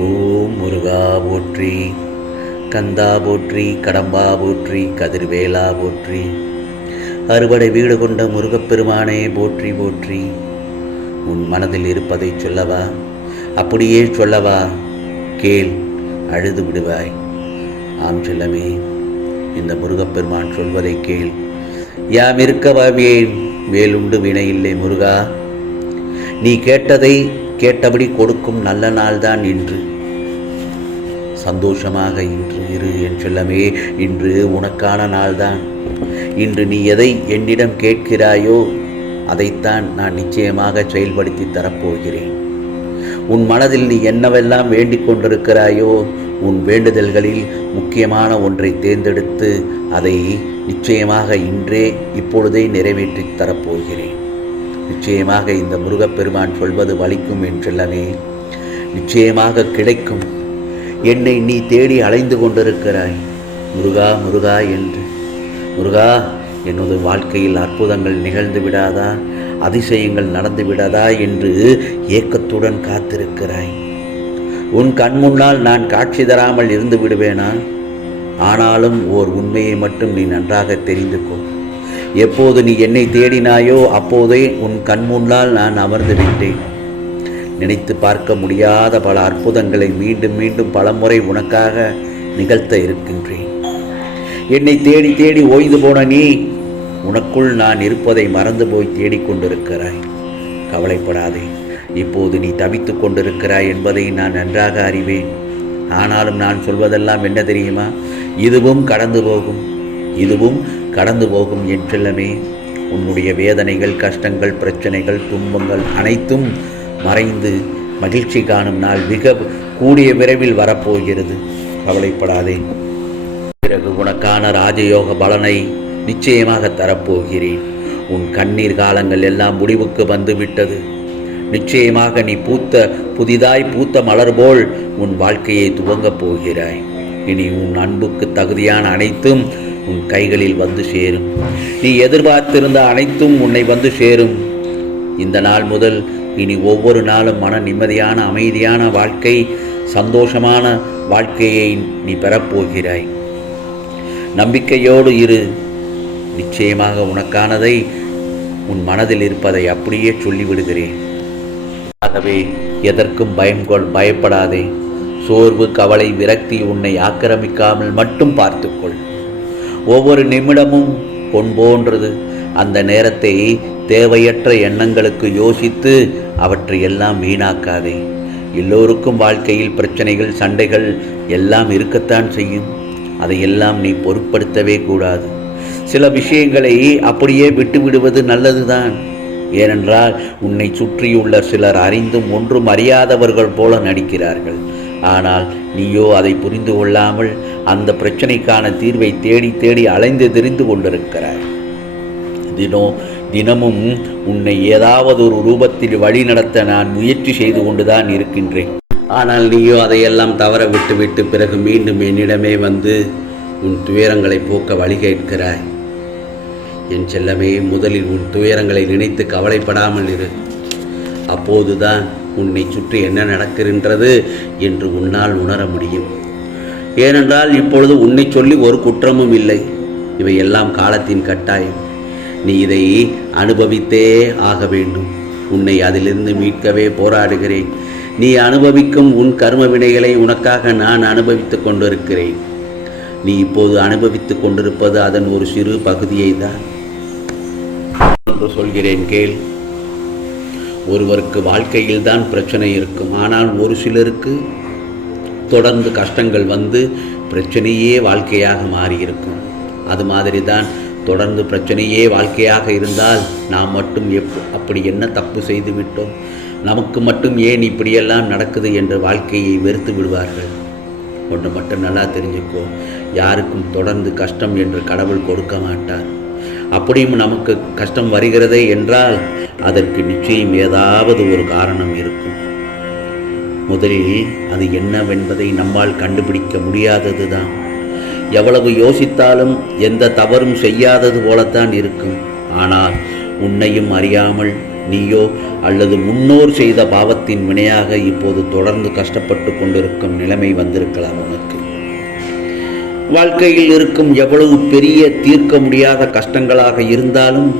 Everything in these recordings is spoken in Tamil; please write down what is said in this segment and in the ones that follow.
ஓம் முருகா போற்றி கந்தா போற்றி கடம்பா போற்றி கதிர்வேலா போற்றி. அறுவடை வீடு கொண்ட முருகப்பெருமானே போற்றி போற்றி. உன் மனதில் இருப்பதை சொல்லவா? அப்படியே சொல்லவா? கேள் அழுது விடுவாய். ஆம் செல்லமே இந்த முருகப்பெருமான் சொல்வதை கேள். யாம் இருக்கவா வேன் வேலுண்டு வினையில்லை முருகா. நீ கேட்டதை கேட்டபடி கொடுக்கும் நல்ல நாள்தான் இன்று. சந்தோஷமாக இன்று இரு என் செல்லமே இன்று உனக்கான நாள்தான். இன்று நீ எதை என்னிடம் கேட்கிறாயோ அதைத்தான் நான் நிச்சயமாக செயல்படுத்தி தரப்போகிறேன். உன் மனதில் நீ என்னவெல்லாம் வேண்டிக் கொண்டிருக்கிறாயோ உன் வேண்டுதல்களில் முக்கியமான ஒன்றை தேர்ந்தெடுத்து அதை நிச்சயமாக இன்றே இப்பொழுதே நிறைவேற்றித் தரப்போகிறேன். நிச்சயமாக இந்த முருகப்பெருமான் சொல்வது வலிக்கும் என் செல்லமே நிச்சயமாக கிடைக்கும். என்னை நீ தேடி அலைந்து கொண்டிருக்கிறாய். முருகா முருகா என்று. முருகா எனது வாழ்க்கையில் அற்புதங்கள் நிகழ்ந்து விடாதா? அதிசயங்கள் நடந்து விடாதா? என்று ஏக்கத்துடன் காத்திருக்கிறாய். உன் கண் முன்னால் நான் காட்சி தராமல் இருந்து விடுவேனா? ஆனாலும் ஓர் உண்மையை மட்டும் நீ நன்றாக தெரிந்து கொள். எப்போது நீ என்னை தேடினாயோ அப்போதே உன் கண் முன்னால் நான் அமர்ந்து விட்டேன் நினைத்து பார்க்க முடியாத பல அற்புதங்களை மீண்டும் மீண்டும் பலமுறை உனக்காக நிகழ்த்த இருக்கின்றேன். என்னை தேடி தேடி ஓய்ந்து போன நீ உனக்குள் நான் இருப்பதை மறந்து போய் தேடிக்கொண்டிருக்கிறாய். கவலைப்படாதே இப்போது நீ தவித்துக் கொண்டிருக்கிறாய் என்பதை நான் நன்றாக அறிவேன். ஆனாலும் நான் சொல்வதெல்லாம் என்ன தெரியுமா? இதுவும் கடந்து போகும். இதுவும் கடந்து போகும் என்றெல்லாமே உன்னுடைய வேதனைகள் கஷ்டங்கள் பிரச்சனைகள் துன்பங்கள் அனைத்தும் மறைந்து மகிழ்ச்சி காணும் நாள் மிக கூடிய விரைவில் வரப்போகிறது. கவலைப்படாதே. பிறகு உனக்கான ராஜயோக பலனை நிச்சயமாக தரப்போகிறேன். உன் கண்ணீர் காலங்கள் எல்லாம் முடிவுக்கு வந்துவிட்டது. நிச்சயமாக நீ பூத்த புதிதாய் பூத்த மலர் போல் உன் வாழ்க்கையை துவங்கப் போகிறாய். இனி உன் அன்புக்கு தகுதியான அனைத்தும் உன் கைகளில் வந்து சேரும். நீ எதிர்பார்த்திருந்த அனைத்தும் உன்னை வந்து சேரும். இந்த நாள் முதல் இனி ஒவ்வொரு நாளும் மன நிம்மதியான அமைதியான வாழ்க்கை சந்தோஷமான வாழ்க்கையை நீ பெறப்போகிறாய். நம்பிக்கையோடு இரு. நிச்சயமாக உனக்கானதை உன் மனதில் இருப்பதை அப்படியே சொல்லிவிடுகிறேன். ஆகவே எதற்கும் பயம் கொள் பயப்படாதே. சோர்வு கவலை விரக்தி உன்னை ஆக்கிரமிக்காமல் மட்டும் பார்த்துக்கொள். ஒவ்வொரு நிமிடமும் பொன் போன்றது. அந்த நேரத்தை தேவையற்ற எண்ணங்களுக்கு யோசித்து அவற்றை எல்லாம் வீணாக்காதே. எல்லோருக்கும் வாழ்க்கையில் பிரச்சனைகள் சண்டைகள் எல்லாம் இருக்கத்தான் செய்யும். அதையெல்லாம் நீ பொருட்படுத்தவே கூடாது. சில விஷயங்களை அப்படியே விட்டுவிடுவது நல்லதுதான். ஏனென்றால் உன்னை சுற்றியுள்ள சிலர் அறிந்தும் ஒன்றும் அறியாதவர்கள் போல நடிக்கிறார்கள். ஆனால் நீயோ அதை புரிந்து கொள்ளாமல் அந்த பிரச்சனைக்கான தீர்வை தேடி தேடி அலைந்து தெரிந்து கொண்டிருக்கிறாய். தினோ தினமும் உன்னை ஏதாவது ஒரு ரூபத்தில் வழி நடத்த நான் முயற்சி செய்து கொண்டுதான் இருக்கின்றேன். ஆனால் நீயோ அதையெல்லாம் தவற விட்டுவிட்டு பிறகு மீண்டும் என்னிடமே வந்து உன் துயரங்களை போக்க வழி கேட்கிறாய். என் செல்லமே முதலில் உன் துயரங்களை நினைத்து கவலைப்படாமல் இரு. அப்போதுதான் உன்னை சுற்றி என்ன நடக்கின்றது என்று உன்னால் உணர முடியும். ஏனென்றால் இப்பொழுது உன்னை சொல்லி ஒரு குற்றமும் இல்லை. இவையெல்லாம் காலத்தின் கட்டாயம். நீ இதை அனுபவித்தே ஆக வேண்டும். உன்னை அதிலிருந்து மீட்கவே போராடுகிறேன். நீ அனுபவிக்கும் உன் கர்ம வினைகளை உனக்காக நான் அனுபவித்துக் கொண்டிருக்கிறேன். நீ இப்போது அனுபவித்துக் கொண்டிருப்பது அதன் ஒரு சிறு பகுதியை தான் என்று சொல்கிறேன் கேள். ஒருவருக்கு வாழ்க்கையில் தான் பிரச்சனை இருக்கும். ஆனால் ஒரு சிலருக்கு தொடர்ந்து கஷ்டங்கள் வந்து பிரச்சனையே வாழ்க்கையாக மாறியிருக்கும். அது மாதிரி தான் தொடர்ந்து பிரச்சனையே வாழ்க்கையாக இருந்தால் நாம் மட்டும் எப் அப்படி என்ன தப்பு செய்து விட்டோம் நமக்கு மட்டும் ஏன் இப்படியெல்லாம் நடக்குது என்ற வாழ்க்கையை வெறுத்து விடுவார்கள்? ஒன்று மட்டும் நல்லா தெரிஞ்சுக்கோ. யாருக்கும் தொடர்ந்து கஷ்டம் என்று கடவுள் கொடுக்க மாட்டார். அப்படியும் நமக்கு கஷ்டம் வருகிறதே என்றால் அதற்கு நிச்சயம் ஏதாவது ஒரு காரணம் இருக்கும். முதலில் அது என்னவென்பதை நம்மால் கண்டுபிடிக்க முடியாதது தான் எவ்வளவு யோசித்தாலும் எந்த தவறும் செய்யாதது போலத்தான் இருக்கும். ஆனால் உன்னையும் அறியாமல் நீயோ அல்லது முன்னோர் செய்த பாவத்தின் வினையாக இப்போது தொடர்ந்து கஷ்டப்பட்டு கொண்டிருக்கும் நிலைமை வந்திருக்கலாம் உனக்கு. வாழ்க்கையில் இருக்கும் எவ்வளவு பெரிய தீர்க்க முடியாத கஷ்டங்களாக இருந்தாலும்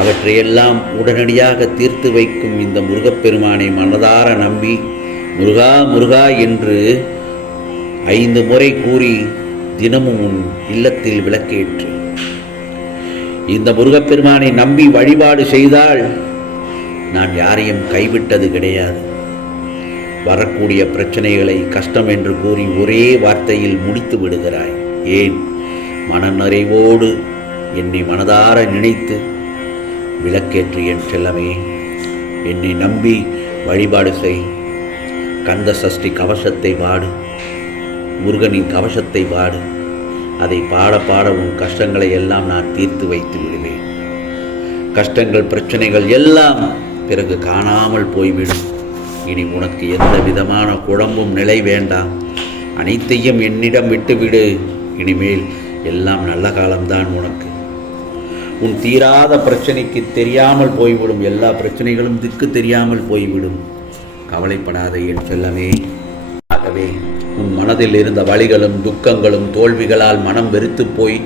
அவற்றையெல்லாம் உடனடியாக தீர்த்து வைக்கும் இந்த முருகப்பெருமானை மனதார நம்பி முருகா முருகா என்று ஐந்து முறை கூறி தினமும் உன் இல்லத்தில் விளக்கேற்று. இந்த முருகப்பெருமானை நம்பி வழிபாடு செய்தால் நான் யாரையும் கைவிட்டது கிடையாது. வரக்கூடிய பிரச்சனைகளை கஷ்டம் என்று கூறி ஒரே வார்த்தையில் முடித்து விடுகிறாய். ஏன்? மனநிறைவோடு என்னை மனதார நினைத்து விளக்கேற்று என் செல்லமே என்னை நம்பி வழிபாடு செய். கந்த சஷ்டி கவசத்தை பாடு முருகனின் கவசத்தை பாடு அதை பாட பாட உன் கஷ்டங்களை எல்லாம் நான் தீர்த்து வைத்து விடுவேன். கஷ்டங்கள் பிரச்சனைகள் எல்லாம் பிறகு காணாமல் போய்விடும். இனி உனக்கு எந்த விதமான குழம்பும் நிலை வேண்டாம். அனைத்தையும் என்னிடம் விட்டுவிடு. இனிமேல் எல்லாம் நல்ல காலம்தான் உனக்கு. உன் தீராத பிரச்சனைக்கு தெரியாமல் போய்விடும். எல்லா பிரச்சனைகளும் திக்கு தெரியாமல் போய்விடும். கவலைப்படாத என் செல்லமே. ஆகவே உன் மனதில் இருந்த வழிகளும் துக்கங்களும் தோல்விகளால் மனம் வெறுத்து போய்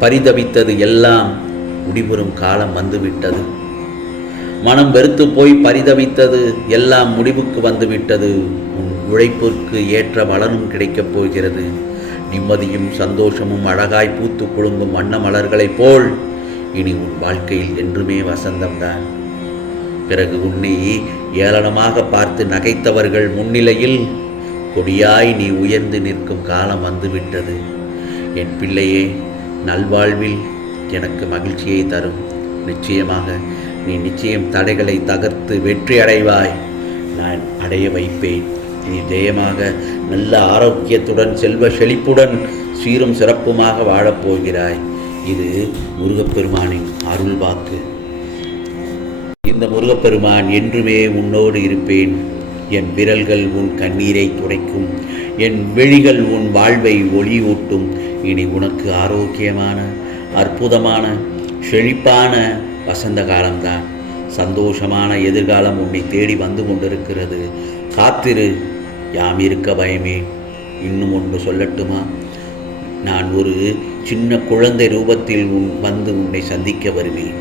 பரிதவித்தது எல்லாம் முடிபெறும் காலம் வந்துவிட்டது. மனம் வெறுத்து போய் பரிதவித்தது எல்லாம் முடிவுக்கு வந்துவிட்டது. உன் உழைப்பிற்கு ஏற்ற பலனும் கிடைக்கப் போகிறது. நிம்மதியும் சந்தோஷமும் அழகாய் பூத்து குழுங்கும் வண்ண மலர்களைப் போல் இனி உன் வாழ்க்கையில் என்றுமே வசந்தம்தான் பிறகு உன்னை ஏளனமாக பார்த்து நகைத்தவர்கள் முன்னிலையில் கொடியாய் நீ உயர்ந்து நிற்கும் காலம் வந்துவிட்டது. என் பிள்ளையே நல்வாழ்வில் எனக்கு மகிழ்ச்சியை தரும். நிச்சயமாக நீ நிச்சயம் தடைகளை தகர்த்து வெற்றி அடைவாய். நான் அடைய வைப்பேன். நீ ஜெயமாக நல்ல ஆரோக்கியத்துடன் செல்வ செழிப்புடன் சீரும் சிறப்புமாக வாழப்போகிறாய் இது முருகப்பெருமானின் அருள் வாக்கு. இந்த முருகப்பெருமான் என்றுமே உன்னோடு இருப்பேன். என் விரல்கள் உன் கண்ணீரை துடைக்கும். என் விழிகள் உன் வாழ்வை ஒளியூட்டும். இனி உனக்கு ஆரோக்கியமான அற்புதமான செழிப்பான வசந்த காலம்தான் சந்தோஷமான எதிர்காலம் உன்னை தேடி வந்து கொண்டிருக்கிறது. காத்திரு யாம் இருக்க பயமே. இன்னும் ஒன்று சொல்லட்டுமா? நான் ஒரு சின்ன குழந்தை ரூபத்தில் உன் வந்து உன்னை சந்திக்க வருவேன்.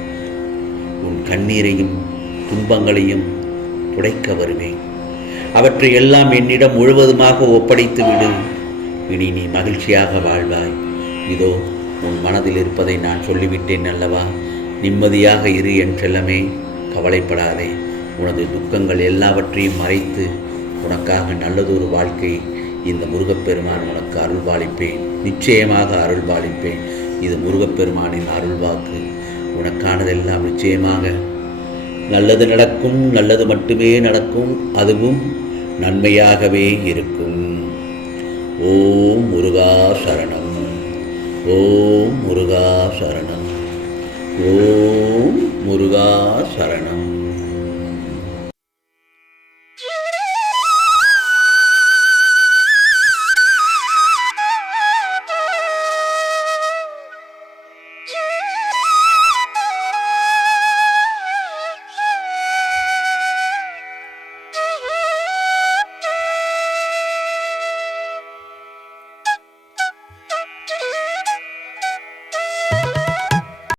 உன் கண்ணீரையும் துன்பங்களையும் துடைக்க வருவேன். அவற்றை எல்லாம் என்னிடம் முழுவதுமாக ஒப்படைத்து விடு. இனி நீ மகிழ்ச்சியாக வாழ்வாய். இதோ உன் மனதில் இருப்பதை நான் சொல்லிவிட்டேன் அல்லவா? நிம்மதியாக இரு என் செல்லமே கவலைப்படாதே. உனது துக்கங்கள் எல்லாவற்றையும் மறைத்து உனக்காக நல்லதொரு வாழ்க்கை இந்த முருகப்பெருமான் உனக்கு அருள்பாலிப்பேன் நிச்சயமாக அருள்பாலிப்பேன் இது முருகப்பெருமானின் அருள்வாக்கு. உனக்கானதெல்லாம் நிச்சயமாக நல்லது நடக்கும் நல்லது மட்டுமே நடக்கும் அதுவும் நன்மையாகவே இருக்கும். ஓம் முருகா சரணம். ஓம் முருகா சரணம். ஓம் முருகா சரணம்.